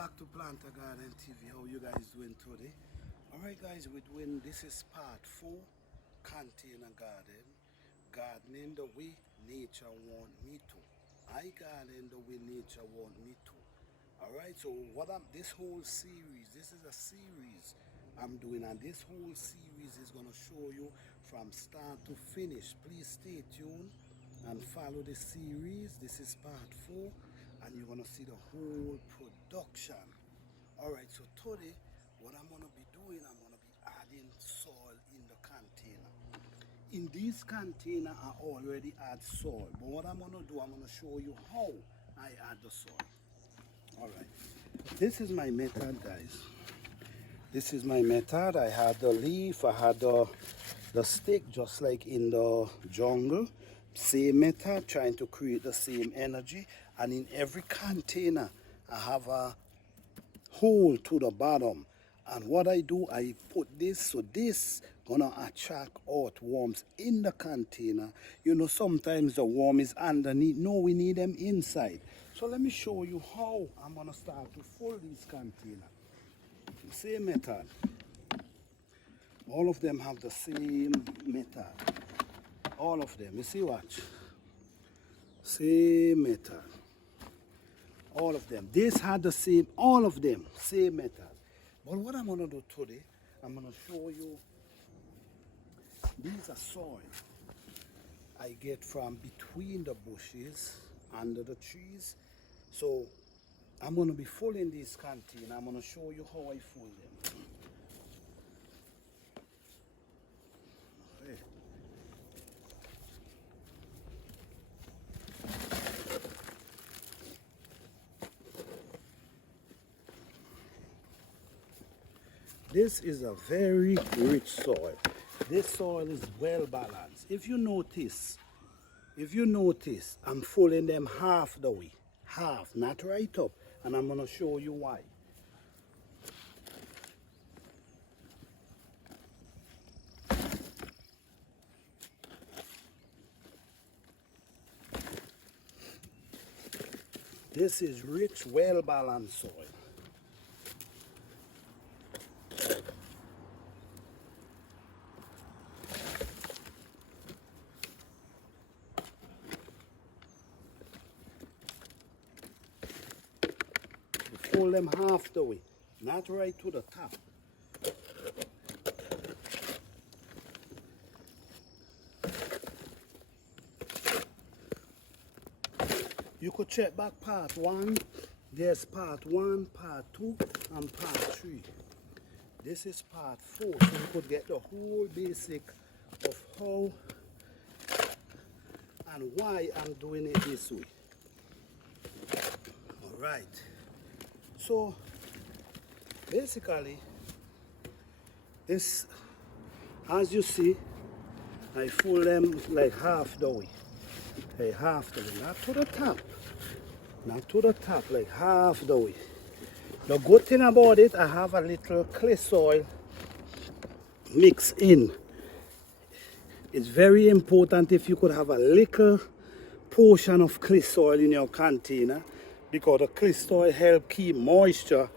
back to Planter Garden TV. How you guys doing today? Alright guys, this is part 4, container garden. Gardening the way nature want me to. I garden the way nature want me to. Alright, so this whole series, this is a series I'm doing, and this whole series is gonna show you from start to finish. Please stay tuned and follow the series. This is part 4 and you're gonna see the whole production. Alright, so today what I'm gonna be doing, I'm gonna be adding soil in the container. In this container I already add soil, but what I'm gonna do, I'm gonna show you how I add the soil. Alright, this is my method, guys. This is my method. I had the leaf, I had the stick, just like in the jungle. Same method, trying to create the same energy. And in every container I have a hole to the bottom, and what I do, I put this, so this gonna attract earthworms in the container. You know, sometimes the worm is underneath. No, we need them inside. So let me show you how I'm gonna start to fill this container. Same method. All of them have the same method. All of them. You see, watch. Same method. All of them. This had the same, all of them, same method. But what I'm gonna do today, I'm gonna show you, these are soil I get from between the bushes, under the trees. So I'm gonna be filling this container. I'm gonna show you how I fill them. Okay. This is a very rich soil. This soil is well balanced. If you notice, I'm filling them half the way. Half, not right up. And I'm gonna show you why. This is rich, well balanced soil. Fold them half the way, not right to the top. You could check back part 1. There's part 1, part 2, and part 3. This is part 4, so you could get the whole basic of how and why I'm doing it this way. Alright. So basically, this, as you see, I fill them like half the way. Hey, half the way, not to the top. Not to the top, like half the way. The good thing about it, I have a little clay soil mixed in. It's very important if you could have a little portion of clay soil in your container, because the clay soil help keep moisture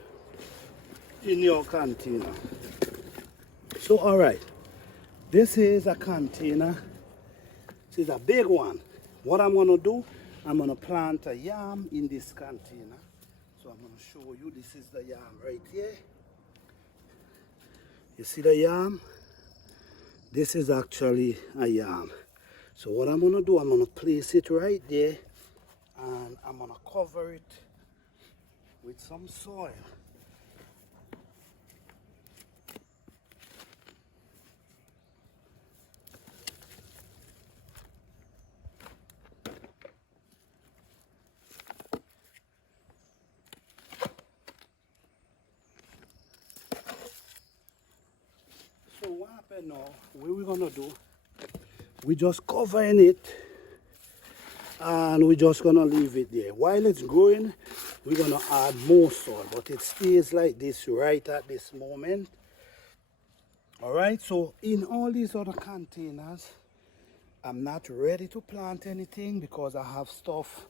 in your container. So alright, this is a container. This is a big one. What I'm gonna do, I'm gonna plant a yam in this container. So I'm gonna show you, this is the yam right here. You see the yam? This is actually a yam. So what I'm gonna do, I'm gonna place it right there, and I'm gonna cover it with some soil. So what happened now, what we're gonna do, we just covering it, and we're just gonna leave it there. While it's growing, we're gonna add more soil, but it stays like this right at this moment. Alright, so in all these other containers, I'm not ready to plant anything because I have stuff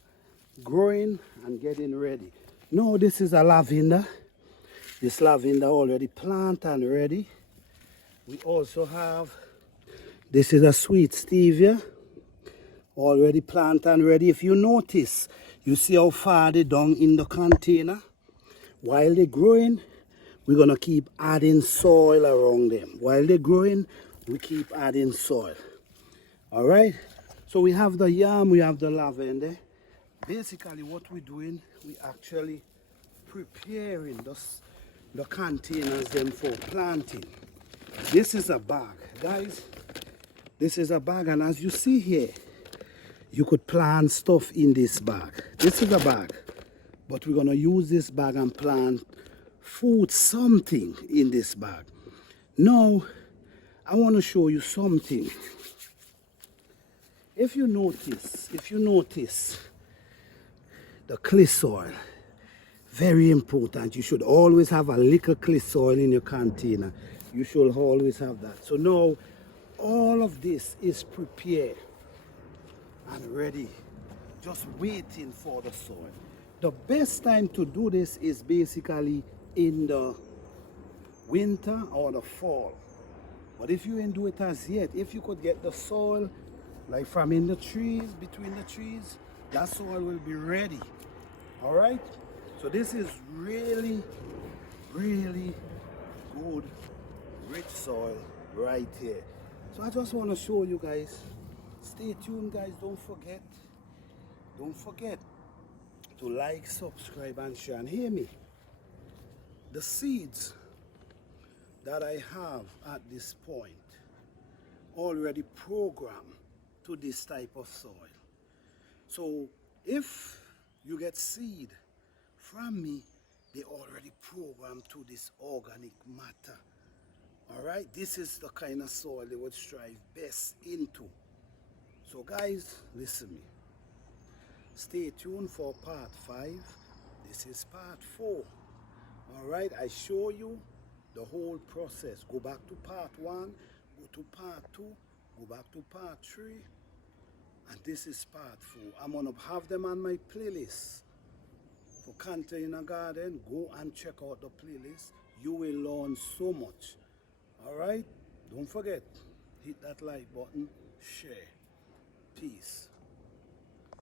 growing and getting ready. Now this is a lavender. This lavender already planted and ready. We also have, this is a sweet stevia, already planted and ready. If you notice, you see how far they down in the container. While they're growing, we're gonna keep adding soil around them. While they're growing, we keep adding soil. All right, so we have the yam, we have the lavender. Basically what we're doing, we actually preparing the containers them for planting. This is a bag, guys. This is a bag, and as you see here, you could plant stuff in this bag. This is a bag, but we're gonna use this bag and plant food, something in this bag. Now, I want to show you something. If you notice the clay soil, very important. You should always have a little clay soil in your container. You should always have that. So now, all of this is prepared and ready, just waiting for the soil. The best time to do this is basically in the winter or the fall. But if you ain't do it as yet, if you could get the soil like from in the trees, between the trees, that soil will be ready. All right, so this is really good rich soil right here. So I just want to show you guys. Stay tuned, guys. Don't forget to like, subscribe, and share. And hear me, the seeds that I have at this point already programmed to this type of soil. So if you get seed from me, they already programmed to this organic matter. All right, this is the kind of soil they would strive best into. So guys, listen me. Stay tuned for part 5. This is part 4. All right, I show you the whole process. Go back to part 1, go to part 2, go back to part 3, and this is part 4. I'm gonna have them on my playlist for Container Garden. Go and check out the playlist. You will learn so much. All right, don't forget, hit that like button, share. Peace.